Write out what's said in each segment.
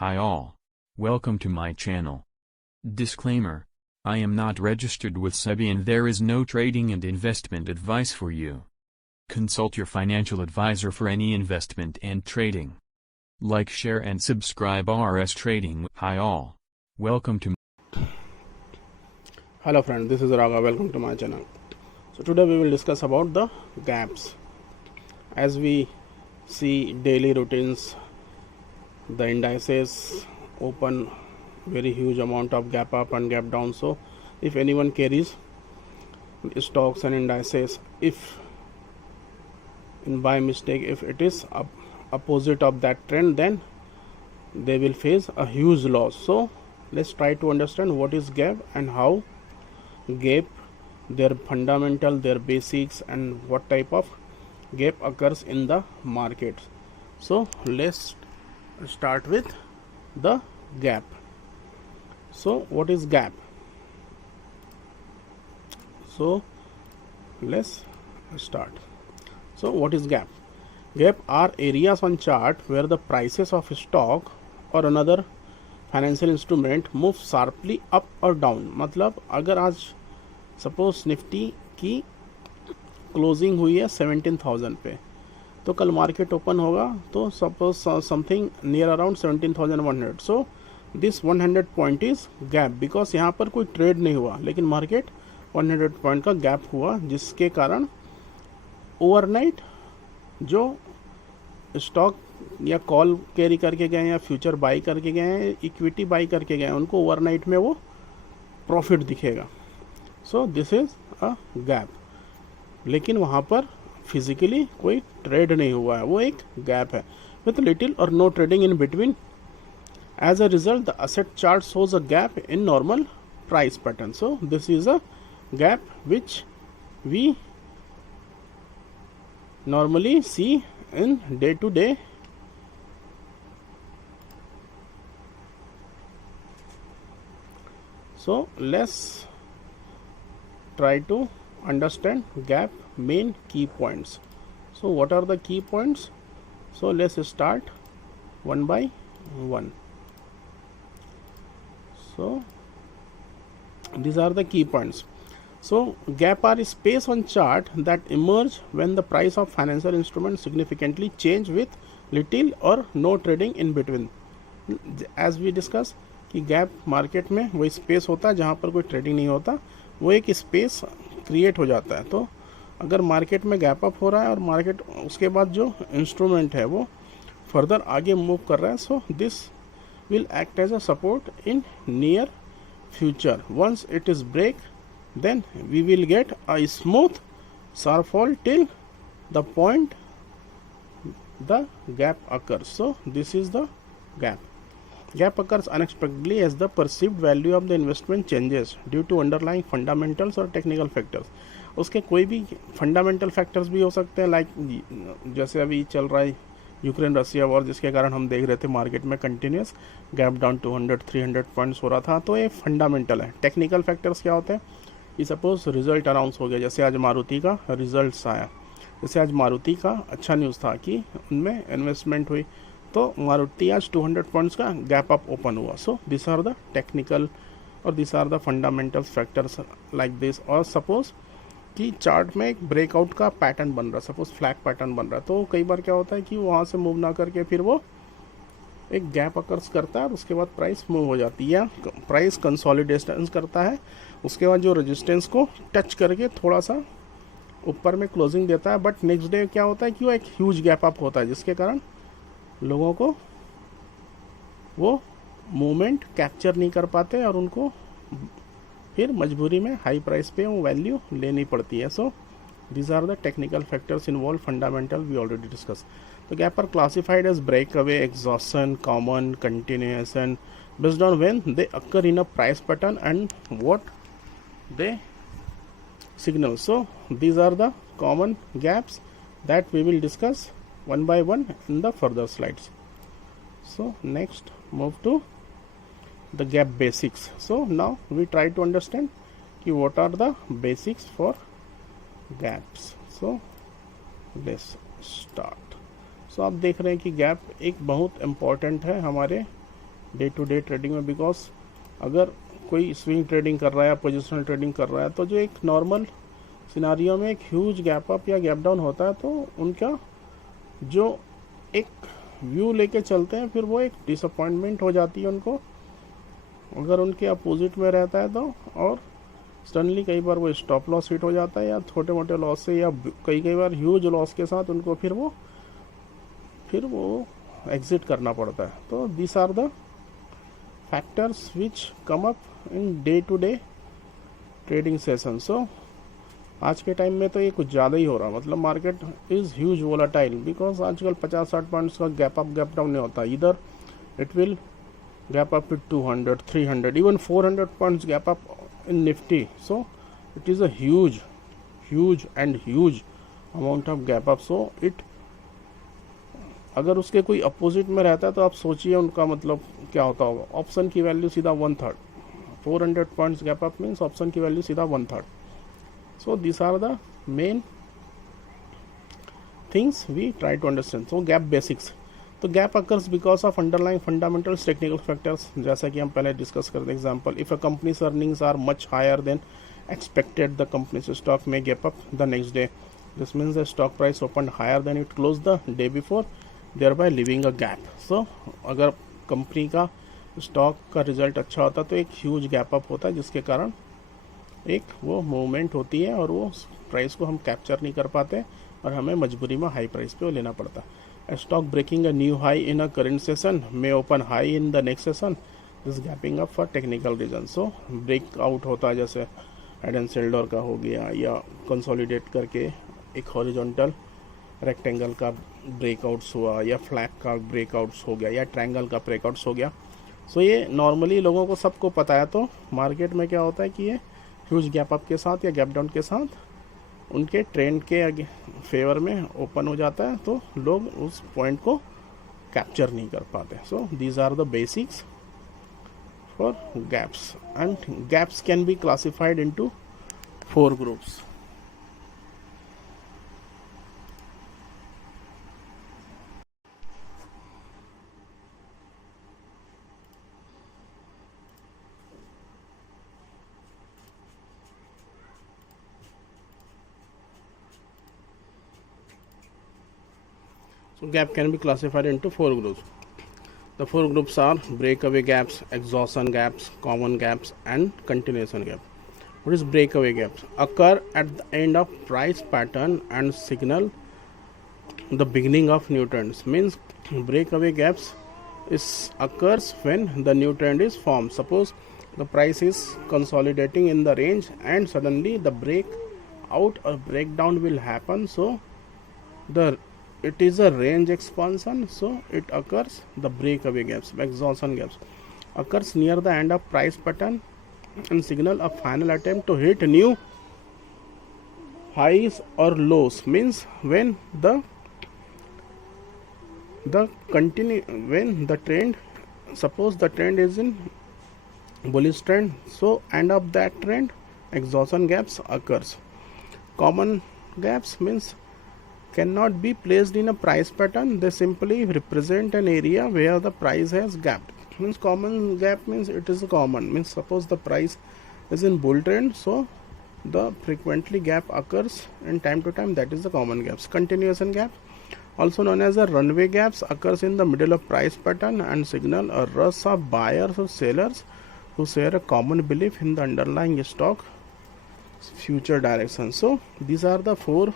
Hi all. Welcome to my channel. Disclaimer. I am not registered with SEBI and there is no trading and investment advice for you. Consult your financial advisor for any investment and trading. Like, share and subscribe RS Trading. Hi all. Welcome to Hello friend, this is Raga. Welcome to my channel. So today we will discuss about the gaps. As we see daily routines, the indices open very huge amount of gap up and gap down. So if anyone carries stocks and indices, if in by mistake if it is opposite of that trend, then they will face a huge loss. So let's try to understand what is gap and how gap, their fundamental, their basics, and what type of gap occurs in the market. So let's start with the gap. So what is gap? So let's start. So what is gap? Gap are areas on chart where the prices of stock or another financial instrument move sharply up और down. मतलब अगर आज suppose Nifty की closing हुई है 17,000 पे, तो कल मार्केट ओपन होगा तो suppose something near around 17,100. So this 100 point is gap, because यहाँ पर कोई ट्रेड नहीं हुआ लेकिन मार्केट 100 पॉइंट का गैप हुआ, जिसके कारण ओवरनाइट जो स्टॉक या कॉल कैरी करके गए या फ्यूचर बाई करके गए हैं, इक्विटी बाई करके गए हैं, उनको ओवरनाइट में वो प्रॉफिट दिखेगा. सो दिस इज अ गैप. लेकिन वहाँ पर फिजिकली कोई ट्रेड नहीं हुआ है, वो एक गैप है with little or no trading in between. As a result the asset chart shows a gap in normal price pattern. So this is a gap which we normally see in day to day. So let's try to understand gap main key points. So what are the key points? So let's start one by one. So these are the key points. So gap are space on chart that emerge when the price of financial instruments significantly change with little or no trading in between. As we discuss कि gap market में वही space होता है जहाँ पर कोई trading नहीं होता, वो एक स्पेस क्रिएट हो जाता है. तो अगर मार्केट में गैप अप हो रहा है और मार्केट उसके बाद जो इंस्ट्रूमेंट है वो फर्दर आगे मूव कर रहा है, so this will act as a support in near future. Once it is break, then we will get a smooth sharp fall till the point the gap occurs. So this is the gap. Gap occurs unexpectedly as the perceived value of the investment changes due to underlying fundamentals or technical factors. उसके कोई भी fundamental factors भी हो सकते हैं, like जैसे अभी चल रहा है यूक्रेन रसिया वॉर, जिसके कारण हम देख रहे थे मार्केट में कंटिन्यूस गैप डाउन 200-300 पॉइंट्स हो रहा था. तो ये फंडामेंटल है. टेक्निकल फैक्टर्स क्या होते हैं कि सपोज रिजल्ट अनाउंस हो गया, जैसे आज मारुति का रिजल्ट्स आया, जैसे आज मारुति का अच्छा न्यूज़ था कि उनमें इन्वेस्टमेंट हुई, तो मारुति आज 200 पॉइंट्स का गैप अप ओपन हुआ. So this are the technical और this are the fundamental factors like this. और सपोज कि चार्ट में एक ब्रेकआउट का पैटर्न बन रहा है, सपोज फ्लैग पैटर्न बन रहा है, तो कई बार क्या होता है कि वहाँ से मूव ना करके फिर वो एक गैप अकर्स करता है और उसके बाद प्राइस मूव हो जाती है, या प्राइस कंसोलिडेशन करता है, उसके बाद जो रेजिस्टेंस को टच करके थोड़ा सा ऊपर में क्लोजिंग देता है. बट नेक्स्ट डे क्या होता है कि वो एक ह्यूज गैप अप होता है, जिसके कारण लोगों को वो मूवमेंट कैप्चर नहीं कर पाते और उनको फिर मजबूरी में हाई प्राइस पे वो वैल्यू लेनी पड़ती है. सो these are the technical factors involved. Fundamental we already discussed. The gap are classified as breakaway, exhaustion, common, continuation, based on when they occur in a price pattern and what they signal. So these are the common gaps that we will discuss one by one in the further slides. So next move to the gap basics. So now we try to understand what are the basics for gaps. So let's start. So आप देख रहे हैं कि gap एक बहुत important है हमारे day to day trading में, बिकॉज अगर कोई स्विंग ट्रेडिंग कर रहा है या पोजिशनल ट्रेडिंग कर रहा है तो जो एक नॉर्मल सिनारियो में एक ह्यूज गैप अप या गैप डाउन होता है तो उनका जो एक व्यू लेके चलते हैं फिर वो एक डिसअपॉइंटमेंट हो जाती है उनको अगर उनके अपोजिट में रहता है तो। और सडनली कई बार वो स्टॉप लॉस हिट हो जाता है या छोटे मोटे लॉस से या कई बार ह्यूज लॉस के साथ उनको फिर वो एग्जिट करना पड़ता है। तो this are the factors which come up in day to day trading session. So आज के टाइम में तो ये कुछ ज़्यादा ही हो रहा, मतलब market is huge volatile, because आजकल 50-60 पॉइंट्स का गैप अप गैप डाउन नहीं होता, इधर it will gap up with 200, 300, even 400 points gap up in Nifty. So it is a huge amount of gap up. So it अगर उसके कोई opposite में रहता है तो आप सोचिए उनका मतलब क्या होता होगा। ऑप्शन की वैल्यू सीधा 1/3, 400 points gap up means option की वैल्यू सीधा 1/3। So this are the main things we try to understand. So gap basics, तो gap occurs because of underlying fundamentals technical factors, जैसा कि हम पहले डिस्कस करते। Example, if a company's earnings are much higher than expected, the company's stock may gap up the next day. This means the stock price opened higher than it closed the day before, thereby leaving a gap. So अगर company का stock का result अच्छा होता तो एक huge gap up होता है जिसके कारण एक वो मूवमेंट होती है और वो प्राइस को हम कैप्चर नहीं कर पाते और हमें मजबूरी में हाई प्राइस पे वो लेना पड़ता है। A stock breaking a new high in a current session may open high in the next session. This is gapping up for technical reasons. So breakout होता है, जैसे हेड एंड शोल्डर का हो गया या कंसोलिडेट करके एक हॉरिजॉन्टल रेक्टेंगल का ब्रेकआउट्स हुआ या फ्लैग का ब्रेकआउट्स हो गया या ट्रायंगल का ब्रेकआउट्स हो गया। सो ये नॉर्मली लोगों को सबको पता है। तो मार्केट में क्या होता है कि ये ह्यूज गैप अप के साथ या गैप डाउन के साथ उनके ट्रेंड के फेवर में ओपन हो जाता है तो लोग उस पॉइंट को कैप्चर नहीं कर पाते। So these are the basics for gaps, and gaps can be classified into 4 groups. So gap can be classified into 4 groups. The 4 groups are breakaway gaps, exhaustion gaps, common gaps, and continuation gap. What is breakaway gaps? Occur at the end of price pattern and signal the beginning of new trends. Means breakaway gaps occurs when the new trend is formed. Suppose the price is consolidating in the range and suddenly the breakout or breakdown will happen. So it is a range expansion, so it occurs. The breakaway gaps, exhaustion gaps, occurs near the end of price pattern and signal a final attempt to hit new highs or lows. Means when the trend, suppose the trend is in bullish trend, so end of that trend exhaustion gaps occurs. Common gaps means cannot be placed in a price pattern, they simply represent an area where the price has gapped. Means common gap means it is a common, means suppose the price is in bull trend, so the frequently gap occurs in time to time, that is the common gaps. Continuation gap, also known as a runway gaps, occurs in the middle of price pattern and signal a rush of buyers or sellers who share a common belief in the underlying stock future direction. So these are the 4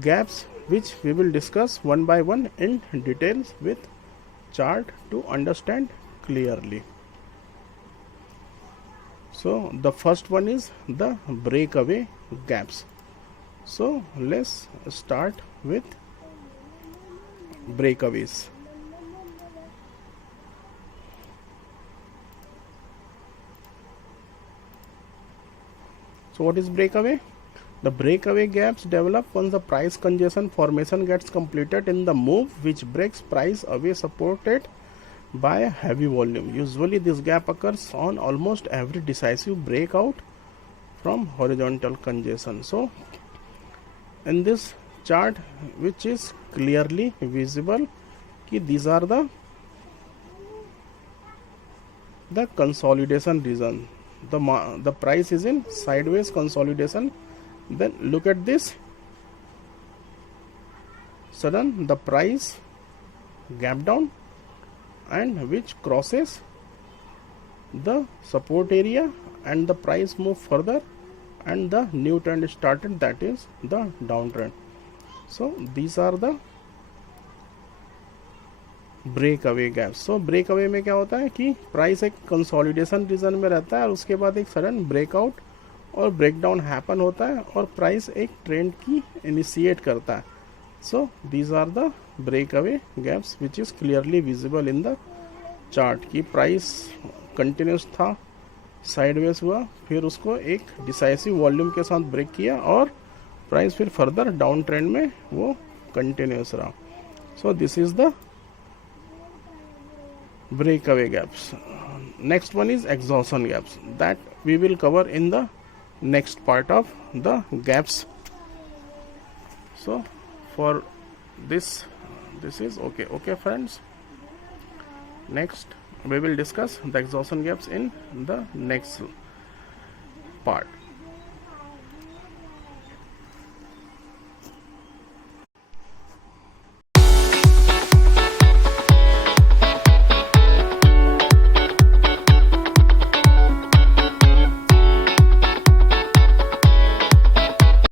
gaps which we will discuss one by one in details with chart to understand clearly. So the first one is the breakaway gaps. So let's start with breakaways. So what is breakaway? The breakaway gaps develop once the price congestion formation gets completed in the move which breaks price away supported by a heavy volume. Usually this gap occurs on almost every decisive breakout from horizontal congestion. So in this chart, which is clearly visible, these are the the consolidation region. The price is in sideways consolidation. Then look at this. Sudden the price gap down and which crosses the support area and the price move further and the new trend started, that is the downtrend. So these are the breakaway gap. So breakaway में क्या होता है कि price एक consolidation reason में रहता है और उसके बाद एक सडन ब्रेकआउट और ब्रेकडाउन हैपन होता है और प्राइस एक ट्रेंड की इनिशिएट करता है. So these are the breakaway gaps which is clearly visible in the chart. की प्राइस कंटिन्यूस था, साइडवेज हुआ, फिर उसको एक डिसाइसिव वॉल्यूम के साथ ब्रेक किया और प्राइस फिर फर्दर डाउन ट्रेंड में वो कंटिन्यूस रहा. सो this is the breakaway gaps. Next one is exhaustion gaps, that we will cover in the next part of the gaps. So for this is okay friends. Next we will discuss the exhaustion gaps in the next part.